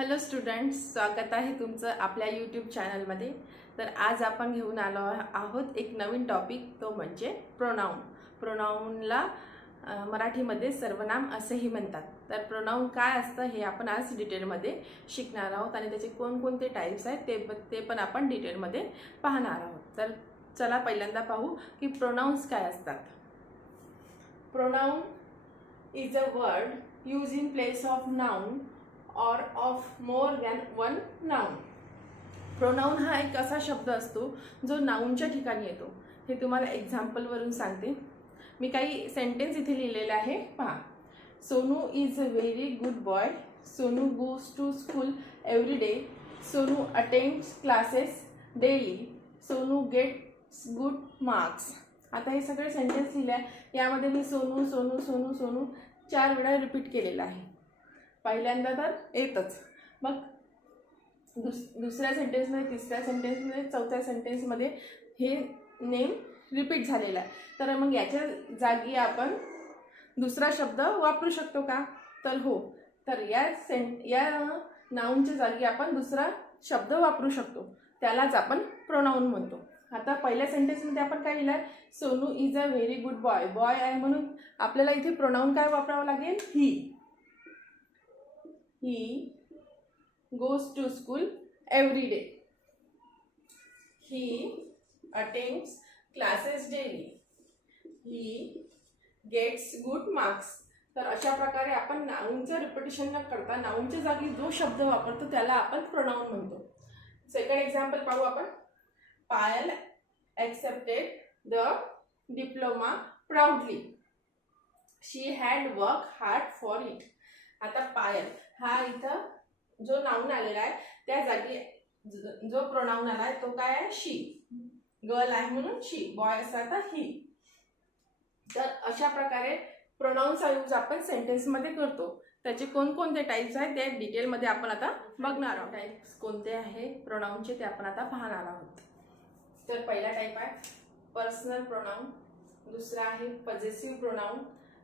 Hello students, स्वागत आहे तुमचं आपल्या यूट्यूब चॅनलमध्ये. तर आज आपण घेऊन आलो आहोत एक नवीन टॉपिक, तो म्हणजे प्रोनाऊन. प्रोनाऊनला मराठीमध्ये सर्वनाम असेही म्हणतात. तर प्रोनाऊन काय असतं हे आपण आज डिटेलमध्ये शिकणार आहोत आणि त्याचे कोणकोणते टाईप्स आहेत ते पण आपण डिटेलमध्ये पाहणार आहोत. तर चला पहिल्यांदा पाहू की प्रोनाऊन्स काय असतात. Pronoun is a word use in place of noun or of more than one noun. Pronoun हा एक असा शब्द असतो जो नाऊनच्या ठिकाणी येतो. हे तुम्हाला एक्झाम्पलवरून सांगते. मी काही सेंटेन्स इथे लिहिलेले आहे, पहा. Sonu is a very good boy. Sonu goes to school every day. Sonu attends classes daily. Sonu gets good marks. आता हे सगळे सेंटेन्स लिहिले आहे. यामध्ये मी सोनू सोनू सोनू सोनू 4 वेळा रिपीट केलेला आहे. पहिल्यांदा तर येतच, मग दुसऱ्या सेंटेन्समध्ये, तिसऱ्या सेंटेन्समध्ये, चौथ्या सेंटेन्समध्ये हे नेम रिपीट झालेला आहे. तर मग याच्या जागी आपण दुसरा शब्द वापरू शकतो का? तर हो. तर या नाऊनच्या जागी आपण दुसरा शब्द वापरू शकतो. त्यालाच आपण प्रोनाऊन म्हणतो. आता पहिल्या सेंटेन्समध्ये आपण काय लिहिलं आहे? Sonu is a very good boy. Boy आहे म्हणून आपल्याला इथे प्रोनाऊन काय वापरावं लागेल? ही. He goes to school every day. He attends classes daily. He gets good marks. तर अशा प्रकारे आपण नाऊनचं रिपिटेशन न करता नाऊनच्या जागी जो शब्द वापरतो त्याला आपण प्रोनाऊन म्हणतो. सेकंड एक्झाम्पल पाहू आपण. पायल accepted the diploma proudly. She had worked hard for it. आता पायल हा इथं जो नाऊन आलेला आहे त्या जागी जो प्रोनाऊन आला आहे तो काय आहे? शी. गर्ल आहे म्हणून शी. बॉय असता तर ही. तर अशा प्रकारे प्रोनाऊनचा यूज आपण सेंटेन्समध्ये करतो. त्याचे कोणकोणते टाईप्स आहेत ते डिटेलमध्ये आपण आता बघणार आहोत. टाईप्स कोणते आहे प्रोनाऊनचे ते आपण आता पाहणार आहोत. तर पहिला टाईप आहे पर्सनल प्रोनाऊन. दुसरा आहे पजेसिव्ह प्रोनाऊन.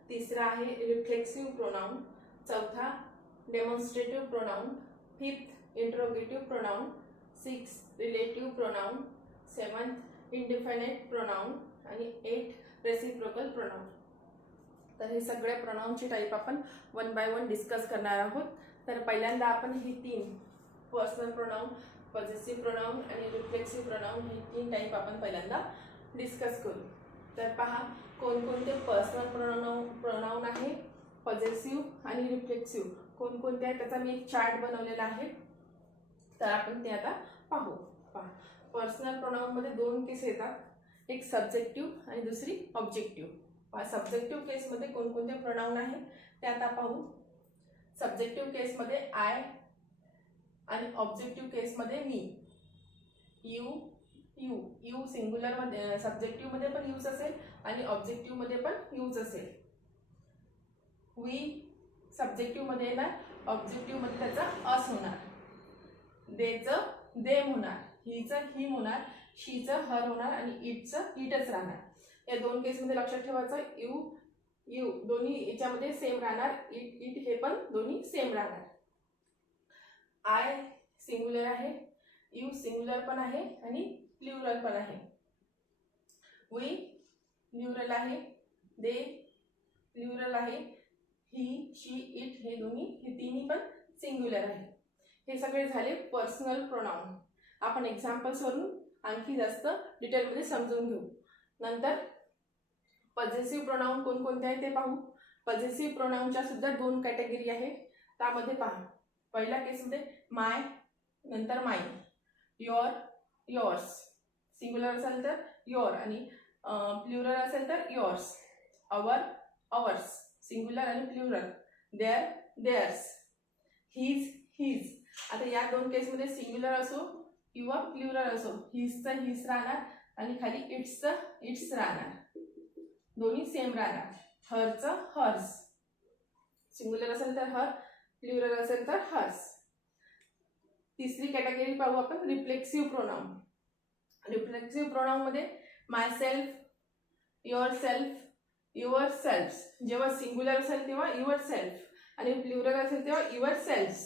तिसरा आहे रिफ्लेक्सिव्ह प्रोनाऊन. चौथा demonstrative pronoun. Fifth interrogative pronoun. Sixth relative pronoun. Seventh indefinite pronoun आणि 8th रेसिप्रोकल प्रोनाऊन. तर हे सगळे प्रोनाऊनचे टाईप आपण 1 by 1 डिस्कस करणार आहोत. तर पहिल्यांदा आपण ही 3 पर्सनल प्रोनाऊन, पजेसिव्ह प्रोनाऊन आणि रिफ्लेक्सिव्ह प्रोनाऊन हे 3 टाईप आपण पहिल्यांदा डिस्कस करू. तर पहा कोणकोणते पर्सनल प्रोनाऊन आहे, पजेसिव्ह आणि रिफ्लेक्सिव्ह कोणकोणते आहे त्याचा मी एक चार्ट बनवलेला आहे. तर आपण ते आता पाहू. पहा, पर्सनल प्रोनाऊनमध्ये 2 केस येतात, एक सब्जेक्टिव्ह आणि दुसरी ऑब्जेक्टिव्ह. पहा, सब्जेक्टिव्ह केसमध्ये कोणकोणते प्रोनाऊन आहे ते आता पाहू. सब्जेक्टिव्ह केसमध्ये आय आणि ऑब्जेक्टिव्ह केसमध्ये मी. यू यू यू सिंग्युलरमध्ये सब्जेक्टिव्हमध्ये पण यूज असेल आणि ऑब्जेक्टिव्हमध्ये पण यूज असेल. वी सब्जेक्टिव्हमध्ये येणार, ऑब्जेक्टिव्हमध्ये त्याचा अस होणार. देचं देम होणार, हीचं हिम होणार, शीचं हर होणार आणि इटचं इटच राहणार. या 2 केसमध्ये लक्षात ठेवायचं. यू यू दोन्ही याच्यामध्ये सेम राहणार. इट इट हे पण दोन्ही सेम राहणार. आय सिंग्युलर आहे, यू सिंग्युलर पण आहे आणि प्लुरल पण आहे. वी प्लुरल आहे, दे प्लुरल आहे, ही शी इट हे तिन्ही पण सिंग्युलर आहे. हे सगळे झाले पर्सनल प्रोनाऊन. आपण एक्झाम्पल्स वरून आणखी जास्त डिटेलमध्ये समजून घेऊ. नंतर पजेसिव्ह प्रोनाऊन कोणकोणते आहे ते पाहू. पजेसिव्ह प्रोनाऊनच्या सुद्धा 2 कॅटेगरी आहे. त्यामध्ये पहा, पहिल्या केसमध्ये माय, नंतर माइन. युअर युअर्स सिंग्युलर असेल तर युअर आणि प्लुरल असेल तर युअर्स. अवर अवर्स सिंग्युलर आणि plural. Their theirs. His his. आता या 2 केसमध्ये सिंग्युलर असो किंवा प्लुरल असो, हिजचं हिज राहणार आणि खाली इट्सचं इट्स राहणार. दोन्ही सेम राहणार. हरचं हर्स. सिंग्युलर असेल तर हर, प्लुरल असेल तर हर्स. तिसरी कॅटेगरी पाहू आपण, रिफ्लेक्सिव्ह प्रोनाऊन. रिफ्लेक्सिव्ह प्रोनाऊनमध्ये myself, yourself, yourself. जेव्हा सिंग्युलर असेल तेव्हा युअर सेल्फ आणि प्लुरल असेल तेव्हा युअर सेल्फ्स.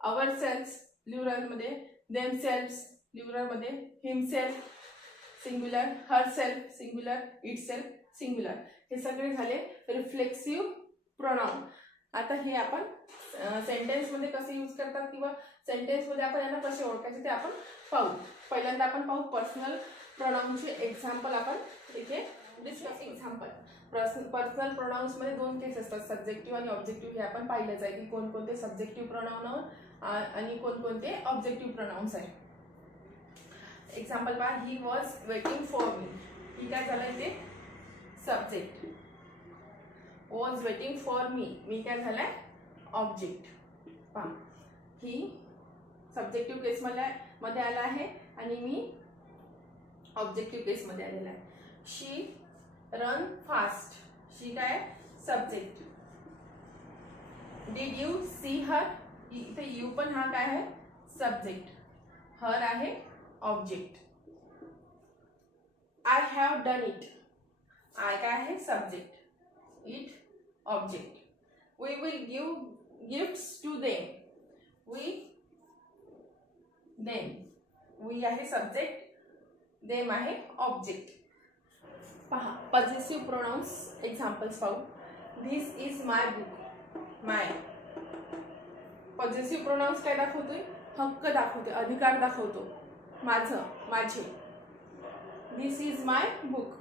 अवर सेल्स प्लुरलमध्ये, देमसेल्व्स प्लुरलमध्ये, himself singular, herself singular, itself singular. हे सगळे झाले रिफ्लेक्सिव्ह प्रोनाउन. आता हे आपण सेंटेन्समध्ये कसे यूज करतात किंवा सेंटेन्समध्ये आपण यांना कसे ओळखायचे ते आपण पाहू. पहिल्यांदा आपण पाहू पर्सनल प्रोनाउनचे एक्झाम्पल. आपण इथे डिस्कस एक्झाम्पल. पर्सनल प्रोनाउन्समध्ये 2 केस असतात, सब्जेक्टिव्ह आणि ऑब्जेक्टिव्ह. हे आपण पाहिलंच आहे की कोणकोणते सब्जेक्टिव्ह प्रोनाउन आणि कोणकोणते ऑब्जेक्टिव्ह प्रोनाउन्स आहे. एक्झाम्पल पहा, he was waiting for me. He काय झालंय ते subject. Was waiting for me, me काय झालाय ऑब्जेक्ट. पहा, ही सब्जेक्टिव्ह केसमध्ये आला आहे आणि मी ऑब्जेक्टिव्ह केसमध्ये आलेला आहे. शी रन फास्ट, शी काय subject. Did you see her, इथे यू पण हा काय आहे सब्जेक्ट, हर आहे object. I have done it, I काय आहे subject, it object. We will give gifts to them, we them, we आहे सब्जेक्ट, देम आहे ऑब्जेक्ट. पहा पॉझेसिव्ह प्रोनाउन्स एक्झाम्पल्स पाहू. This is my book, my. Possessive pronouns काय दाखवतोय, हक्क दाखवतोय, अधिकार दाखवतो, माझं, माझे. This is my book,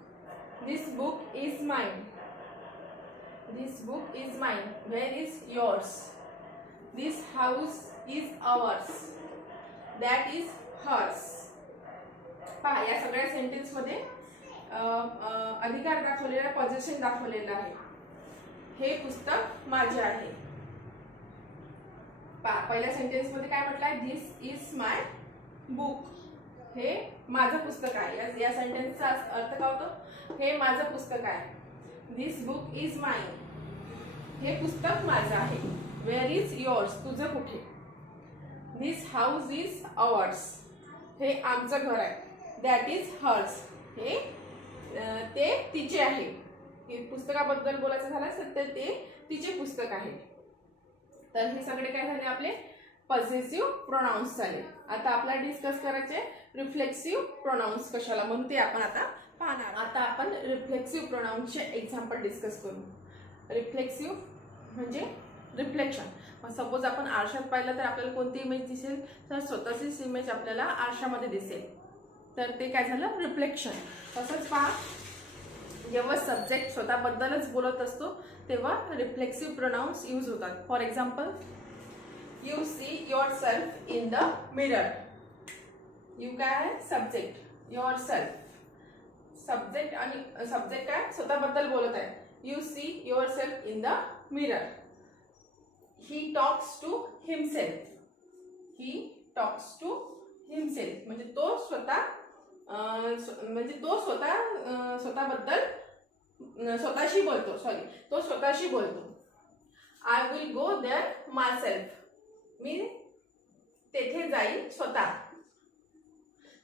this book is mine, this book is mine. Where is yours, this house is ours, that is hers. पहा या सगळ्या सेंटेन्समध्ये अधिकार दाखवलेला, पॉझेशन दाखवलेला आहे. हे पुस्तक माझे आहे. पहा पहिल्या सेंटेन्समध्ये काय म्हटलंय, धिस इज माय बुक, हे माझं पुस्तक आहे. या सेंटेन्सचा अर्थ काय होतो, हे माझं पुस्तक आहे. धिस बुक इज माइन, हे पुस्तक माझं आहे. वेअर इज योर्स, तुझं कुठे. धिस हाऊस इज आवर्स, हे आमचं घर आहे. दॅट इज हर्स, हे ते तिचे आहे. हे पुस्तकाबद्दल बोलायचं झालं तर ते तिचे पुस्तक आहे. तर हे सगळे काय झाले आपले पॉझेसिव्ह प्रोनाउन्स झाले. आता आपल्याला डिस्कस करायचे रिफ्लेक्सिव्ह प्रोनाउन्स कशाला म्हणून ते आपण आता पाहणार. आता आपण रिफ्लेक्सिव्ह प्रोनाउन्सचे एक्झाम्पल डिस्कस करू. रिफ्लेक्सिव्ह म्हणजे रिफ्लेक्शन. मग सपोज आपण आरशात पाहिलं तर आपल्याला कोणती इमेज दिसेल, तर स्वतःचीच इमेज आपल्याला आरशामध्ये दिसेल, तर ते काय झालं रिफ्लेक्शन. तसंच पहा, जेव्हा सब्जेक्ट स्वतःबद्दलच बोलत असतो तेव्हा रिफ्लेक्सिव्ह प्रोनाउन्स यूज होतात. For example, you see yourself in the mirror. You काय आहे सब्जेक्ट, युअर सेल्फ सब्जेक्ट आणि सब्जेक्ट काय स्वतःबद्दल बोलत आहे. You see yourself in the mirror. He talks to himself, he talks to himself म्हणजे तो स्वतः स्वतःबद्दल स्वतःशी बोलतो. तो स्वतःशी बोलतो. I will go there myself, मी तेथे जाईल स्वतः.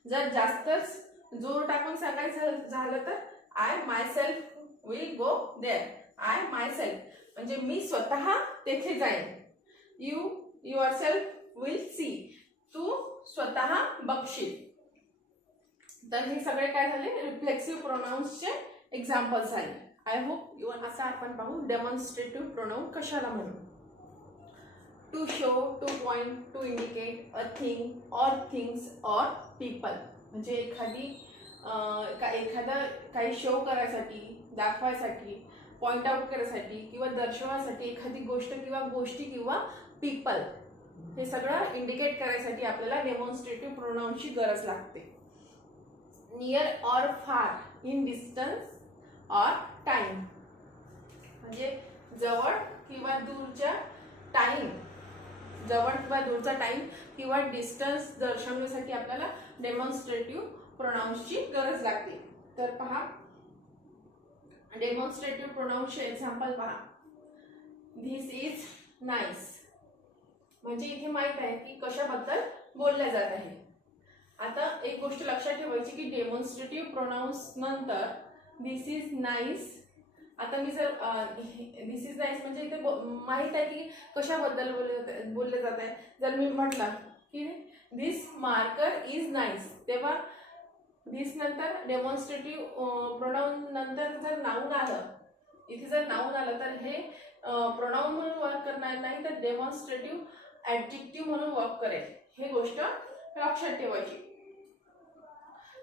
जर जास्तच जोर टाकून सांगायचं झालं तर I myself will go there. I myself म्हणजे मी स्वतः तेथे जाईन. You yourself will see, तू स्वतः बघशील. तर हे सगळे काय झाले रिफ्लेक्सिव्ह प्रोनाउन्सचे एक्झाम्पल झाले. I hope you. आता आपण पाहू डेमॉन्स्ट्रेटिव्ह प्रोनाउन कशाला म्हणू. To show, to point, to indicate a thing or things or people. म्हणजे एखादा काही शो करायसाठी, दाखवायसाठी, पॉइंट आउट करायसाठी किंवा दर्शवायसाठी एखादी गोष्ट किंवा गोष्टी किंवा पीपल, हे सगळं इंडिकेट करायसाठी आपल्याला डेमॉन्स्ट्रेटिव्ह प्रोनाउनची गरज लागते. नियर ऑर फार, इन डिस्टन्स ऑर टाइम म्हणजे जवळ किंवा दूरच्या टाइम, जवळ किंवा दूरचा टाइम किंवा डिस्टन्स दर्शवण्यासाठी आपल्याला डेमॉन्स्ट्रेटिव्ह प्रोनाउन्सची गरज लागते. तर पहा डेमॉन्स्ट्रेटिव्ह प्रोनाउन्सचे एक्झाम्पल पहा. धिस इज नाईस म्हणजे इथे माहित आहे की कशाबद्दल बोलल्या जात आहे. आता एक गोष्ट लक्षात ठेवायची की डेमॉन्स्ट्रेटिव्ह प्रोनाउन्स नंतर धिस इज नाईस आता मी जर दिस इज नाईस म्हणजे इथे माहीत आहे की कशाबद्दल बोलले जात आहे. जर मी म्हटलं की दिस मार्कर इज नाईस, तेव्हा दिस नंतर डेमॉन्स्ट्रेटिव्ह प्रोनाऊन नंतर जर नाऊन आलं, इथे जर नाऊन आलं तर हे प्रोनाऊन म्हणून वर्क करणार नाही, तर डेमॉन्स्ट्रेटिव्ह ॲडजेक्टिव्ह म्हणून वर्क करेल. हे गोष्ट लक्षात ठेवायची.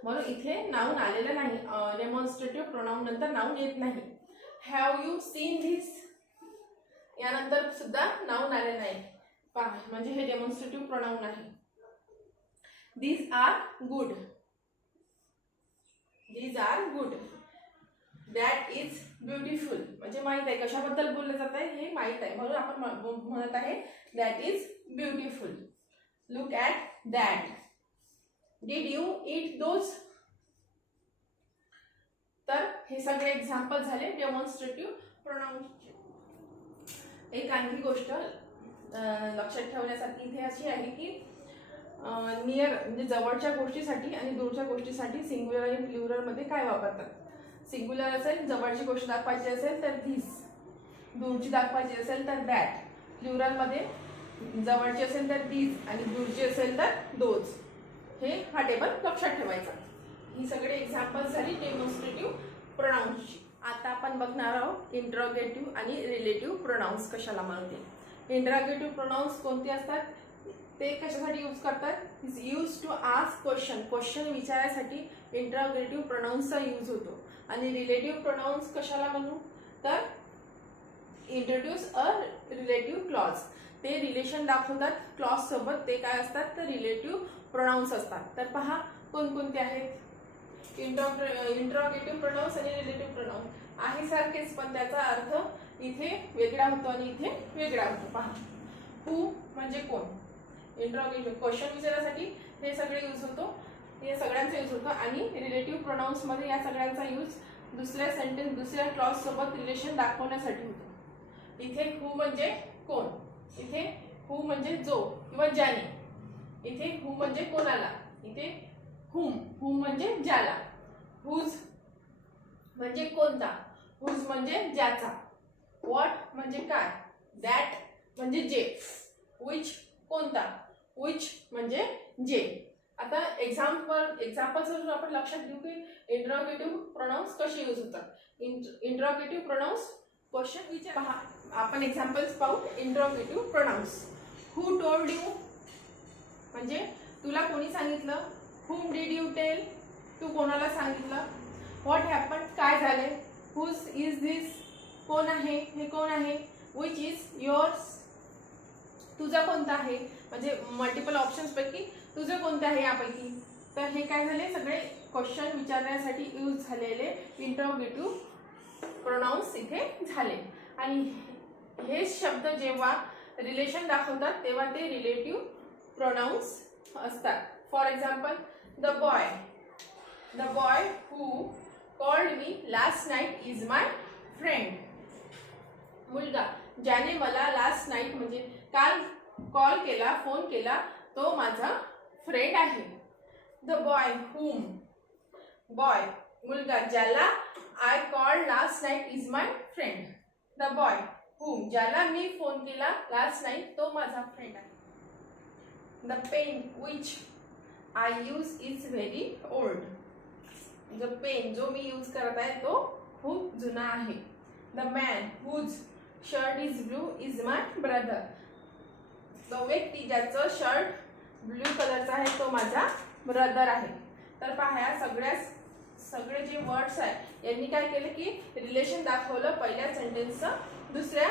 म्हणून इथे नाऊन आलेलं नाही, डेमॉन्स्ट्रेटिव्ह प्रोनाऊन नंतर नाऊन येत नाही. हॅव यू सीन धिस यानंतर सुद्धा नाऊन आले नाही, पहा म्हणजे हे डेमॉन्स्ट्रेटिव्ह प्रोनाऊन आहे. These are good, these are good. That is beautiful म्हणजे माहीत आहे कशाबद्दल बोलले जात आहे हे माहीत आहे, म्हणून आपण म्हणत आहे that is beautiful. Look at that. Did you eat those. तर हे सगळे एक्झाम्पल झाले डेमॉन्स्ट्रेटिव्ह प्रोनाऊन्सचे. एक आणखी गोष्ट लक्षात ठेवण्यासारखी इथे अशी आहे की नियर म्हणजे जवळच्या गोष्टीसाठी आणि दूरच्या गोष्टीसाठी सिंग्युलर आणि प्लुरलमध्ये काय वापरतात. सिंग्युलर असेल, जवळची गोष्ट दाखवायची असेल तर धिस, दूरची दाखवायची असेल तर दॅट, प्लुरलमध्ये जवळची असेल तर दीज आणि दूरची असेल तर दोज. हा टेबल लक्षात ठेवायचा. ही सगळे एक्झाम्पल झाली डेमॉन्स्ट्रेटिव्ह प्रोनाऊन्सची. आता आपण बघणार आहोत इंट्रोगेटिव्ह आणि रिलेटिव्ह प्रोनाऊन्स कशाला म्हणते. इंट्रोगेटिव्ह प्रोनाऊन्स कोणते असतात, ते कशासाठी यूज करतात. Is use to ask question, question विचारायसाठी इंट्रोगेटिव्ह प्रोनाऊन्सचा यूज होतो. आणि रिलेटिव्ह प्रोनाऊन्स कशाला म्हणू तर इंट्रोड्यूस अ रिलेटिव्ह क्लॉज, ते रिलेशन दाखवतात क्लॉज सोबत, ते काय असतात तर रिलेटिव्ह प्रोनाऊन्स असतात. तर पहा कोणकोणते आहेत. इंट्रोगेटिव्ह प्रोनाऊन्स आणि रिलेटिव्ह प्रोनाऊन्स आहे सारखेच, पण त्याचा अर्थ इथे वेगळा होतो आणि इथे वेगळा होतो. पहा, हू म्हणजे कोण, इंट्रोगेटिव्ह क्वेश्चन विचारण्यासाठी हे सगळे यूज होतो, हे सगळ्यांचा यूज होतो. आणि रिलेटिव्ह प्रोनाऊन्स मध्ये या सगळ्यांचा यूज दुसऱ्या सेंटेन्स दुसऱ्या क्लॉज सोबत रिलेशन दाखवण्यासाठी होतो. इथे हू म्हणजे कोण, इथे हू म्हणजे जो किंवा ज्याने, इथे हू म्हणजे कोणाला, इथे हुम, हुम म्हणजे ज्याला, हुज म्हणजे कोणता, हुज म्हणजे ज्याचा, व्हॉट म्हणजे काय, दॅट म्हणजे जे, विच कोणता, विच म्हणजे जे. आता एक्झाम्पल्स आपण लक्षात घेऊ की इंट्रोगेटिव्ह प्रोनाऊन्स कसे यूज होतात. इंट्रोगेटिव्ह प्रोनाऊन्स क्वेश्चन विचार, पहा आपण एक्झाम्पल्स पाहू. Interrogative pronouns, who told you म्हणजे तुला कोणी सांगितलं. whom did you tell, तू कोणाला सांगितलं. what happened काय झाले. whose is this कोण आहे, हे कोण आहे. which is yours तुझा कोणता आहे, म्हणजे मल्टिपल ऑप्शन्स पैकी तुझं कोणतं आहे यापैकी. तर हे काय झाले सगळे क्वेश्चन विचारण्यासाठी यूज झालेले इंट्रोगेटिव्ह प्रोनाऊन्स इथे झाले. आणि हे शब्द जेव्हा रिलेशन दाखवतात तेव्हा ते रिलेटिव्ह प्रोनाऊन्स असतात. For example, the boy who called me last night is my friend. मुलगा ज्याने मला लास्ट नाईट म्हणजे काल कॉल केला, फोन केला, तो माझा फ्रेंड आहे. द बॉय whom, बॉय मुलगा ज्याला I called last night is my friend. The boy whom ज्याला मी फोन केला लास्ट नाईट तो माझा फ्रेंड आहे. The pen which I use is very old. जो पेन जो मी यूज करत आहे तो खूप जुना आहे. The man whose shirt is blue is my brother. तो व्यक्ती ज्याचं शर्ट ब्ल्यू कलरचा आहे तो माझा ब्रदर आहे. तर पहा या सगळे जे वर्ड्स आहे यांनी काय केलं की रिलेशन दाखवलं पहिल्या सेंटेन्सचं दुसऱ्या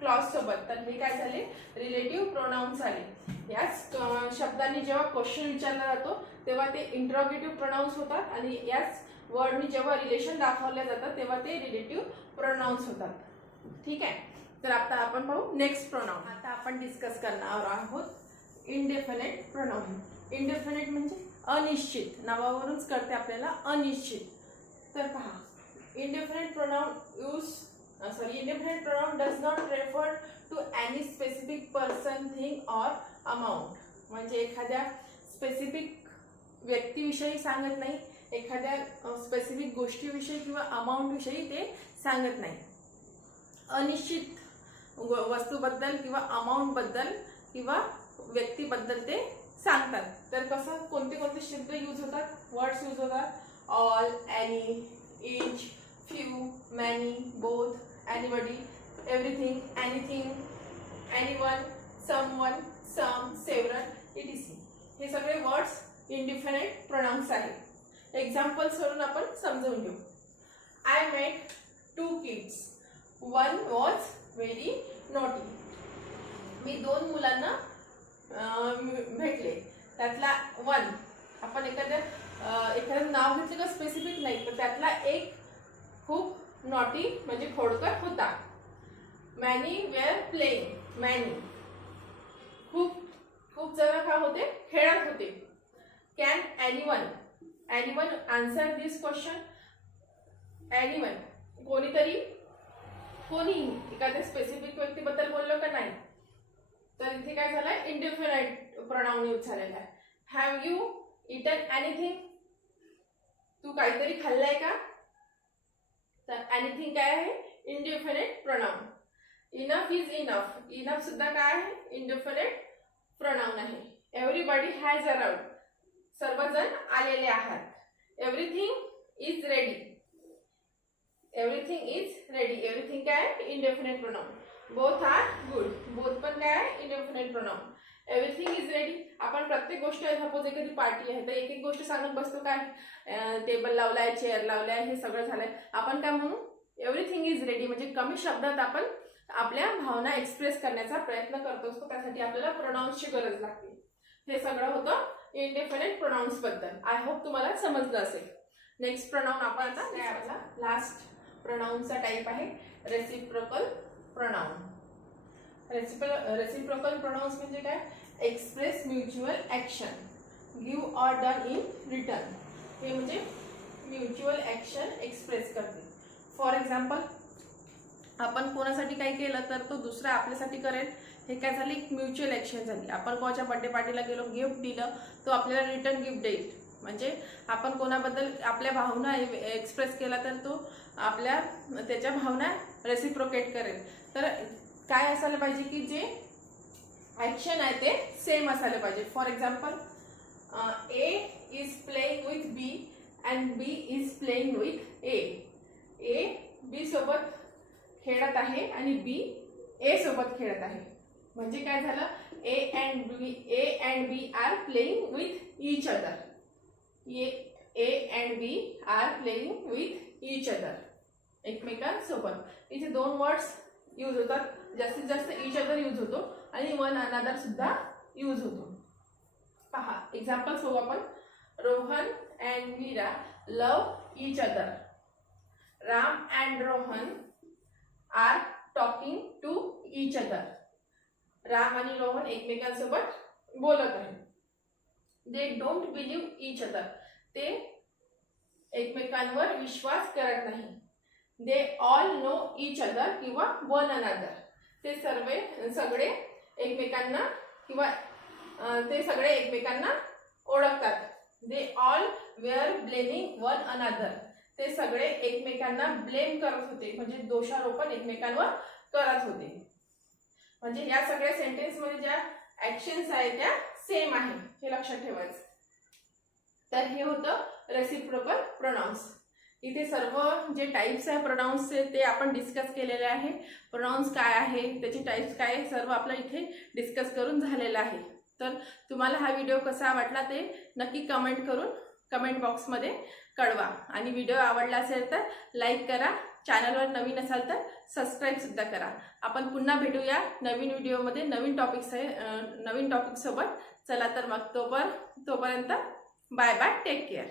क्लॉज सोबत. तर हे काय झाले रिलेटिव्ह प्रोनाऊन्स आले. याच शब्दांनी जेव्हा क्वेश्चन विचारला जातो तेव्हा ते इंट्रोगेटिव्ह प्रोनाऊन्स होतात आणि याच वर्डनी जेव्हा रिलेशन दाखवल्या जातात तेव्हा ते रिलेटिव्ह प्रोनाऊन्स होतात. ठीक आहे. तर आता आपण पाहू नेक्स्ट प्रोनाऊन. आता आपण डिस्कस करणार आहोत इंडेफिनिट प्रोनाऊन. इंडेफिनिट म्हणजे अनिश्चित, नावावरूनच कळते आपल्याला अनिश्चित. तर पहा indefinite pronoun indefinite pronoun does not refer to any specific person, thing or amount. म्हणजे एखाद्या स्पेसिफिक व्यक्तीविषयी सांगत नाही, एखाद्या स्पेसिफिक गोष्टीविषयी किंवा अमाऊंट विषयी ते सांगत नाही. अनिश्चित वस्तूबद्दल किंवा अमाऊंटबद्दल किंवा व्यक्तीबद्दल ते सांगतात. तर कसं कोणते कोणते शब्द यूज होतात, वर्ड्स यूज होतात? All, any, each, few, many, both, anybody, everything, anything, anyone, someone, some, several, etc. हे सगळे वर्ड्स इंडिफिनिट प्रोनाउन्स आहेत. एक्झाम्पल्स वरून आपण समजून घेऊ. I met 2 kids. One was very naughty. मी 2 मुलांना भेटले. त्यातला 1, आपण एखादं नाव घेतलं का स्पेसिफिक नाही, पण त्यातला एक खूप नॉटी म्हणजे खोडकर होता. Many were playing. मॅनी खूप जण काय होते, खेळत होते. Can anyone answer this question? Anyone, कोणी एखाद्या स्पेसिफिक व्यक्तीबद्दल बोललो का नाही? तर इथे काय झालंय, इंडिफिनिट प्रोनाउन यूज झालेला आहे. Have you eaten anything? तू काहीतरी खाल्लंय का? तर एनीथिंग काय आहे, indefinite pronoun. Enough is enough सुद्धा काय आहे, इंडिफिनिट प्रोनाउन आहे. एव्हरीबडी हॅज अराइव्ड, सर्वजण आलेले आहात. Everything is ready. एव्हरीथिंग काय आहे, indefinite pronoun. Both are good. Both पण काय आहे, indefinite pronoun. Everything is ready. आपण प्रत्येक गोष्ट आहे, सपोज एखादी पार्टी आहे तर एक एक गोष्ट सांगत बसतो, काय टेबल लावलाय, चेअर लावलाय, हे सगळं झालंय. आपण काय म्हणू, एव्हरीथिंग इज रेडी. म्हणजे कमी शब्दात आपण आपल्या भावना एक्सप्रेस करण्याचा प्रयत्न करत असतो. त्यासाठी आपल्याला प्रोनाउन्सची गरज लागते. हे सगळं होतं इंडेफिनिट प्रोनाउन्स बद्दल. आय होप तुम्हाला समजलं असेल. नेक्स्ट प्रोनाउन आपण आता लास्ट प्रोनाउनचा टाइप आहे रेसिप्रोकल प्रोनाउन. रेसिप्रोकल प्रोनाउन्स म्हणजे काय, express mutual action, give or done in return. हे म्हणजे म्युच्युअल ऍक्शन एक्सप्रेस करते. फॉर एक्झाम्पल, आपण कोणासाठी काही केलं तर तो दुसरा आपल्यासाठी करेल. हे काय झाली, म्युच्युअल ऍक्शन झाली. आपण कोणाच्या बर्थडे पार्टीला गेलो, गिफ्ट दिलं, तो आपल्याला रिटर्न गिफ्ट देईल. म्हणजे आपण कोणाबद्दल आपल्या भावना एक्सप्रेस केला तर तो त्याच्या भावना रेसिप्रोकेट करेल. तर काय असायला पाहिजे की जे ऍक्शन आहे ते सेम असायला पाहिजे. For example, A is playing with B and B is playing with A. A B सोबत खेळत आहे आणि बी ए सोबत खेळत आहे. म्हणजे काय झालं, A and B are playing with each other. A and B are playing with each other, एकमेकांसोबत. इथे 2 वर्ड्स यूज होतात. जास्तीत जास्त ईच अदर यूज होतो आणि वन अनदर सुद्धा यूज होतो. पहा एक्झाम्पल्स बघू आपण. Rohan and Meera love each other. Ram and Rohan are talking to each other. Ram आणि रोहन एकमेकांसोबत बोलत आहेत. They don't believe each other. ते एकमेकांवर विश्वास करत नाही. They all know each other किंवा वन अनदर. ते सगळे एकमेकांना किंवा ते सगळे एकमेकांना ओळखतात. They all were blaming one another. ते सगळे एकमेकांना ब्लेम करत होते, म्हणजे दोषारोपण एकमेकांवर करत होते. म्हणजे या सगळ्या सेंटेन्स मध्ये ज्या ऍक्शन्स आहेत त्या सेम आहे, हे लक्षात ठेवायचं. तर हे होतं रेसिप्रोकल प्रोनाउन्स. इथे सर्व जे टाइप्स आहे प्रोनाउन्सचे ते आपण डिस्कस केलेले आहे. प्रोनाउन्स काय आहे, त्याचे टाइप्स काय आहे, सर्व आपलं इथे डिस्कस करून झालेलं आहे. तर तुम्हाला हा व्हिडिओ कसा वाटला ते नक्की कमेंट करून कमेंट बॉक्समध्ये कळवा. आणि व्हिडिओ आवडला असेल तर लाईक करा. चॅनलवर नवीन असाल तर सबस्क्राईब सुद्धा करा. आपण पुन्हा भेटूया नवीन व्हिडिओमध्ये नवीन टॉपिक सोबत. चला तर मग तोपर्यंत बाय बाय, टेक केअर.